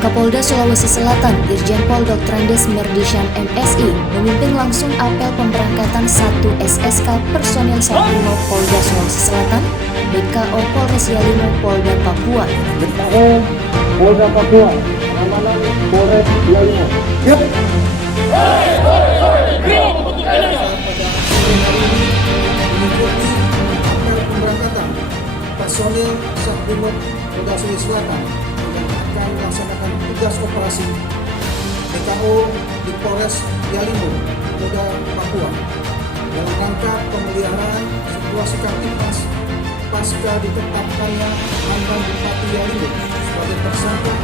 Kapolda Sulawesi Selatan, Irjen Pol Dr. Andes Merdishan MSI, memimpin langsung apel pemberangkatan 1 SSK personil Satrimo Polda Sulawesi Selatan, BKO Polres Yalimo Polda Papua. BKO Polda Papua, pengamanan Polres Yalimo. Yap. Pemberangkatan personil Satrimo Polda Sulawesi Selatan yang akan melaksanakan tugas operasi BKO di Polres Yalimo, Polda Papua dalam rangka pemeliharaan situasi Kamtipmas pasca ditetapkannya mantan Bupati Yalimo sebagai tersangka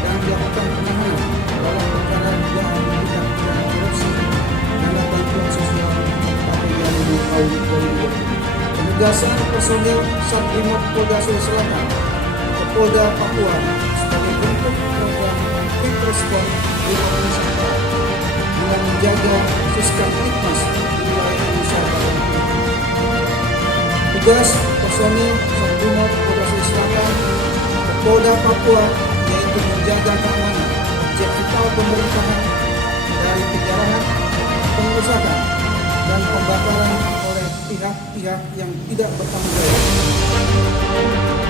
dan dilakukan penahanan dalam perkara dugaan tindak pidana korupsi dana bantuan sosial Kabupaten Yalimo tahun 2020. Penugasan personil Satrimo Polda Sulawesi Selatan ke Polda Papua sebagai bentuk program quick response di Nusantara dengan menjaga sistem Kamtipmas di wilayah Nusantara. Tugas personil Satrimo Polda Sulawesi Selatan ke Polda Papua yaitu menjaga keamanan objek vital pemerintahan dari penjarahan, pengerusakan, dan pembakaran oleh pihak-pihak yang tidak bertanggung jawab.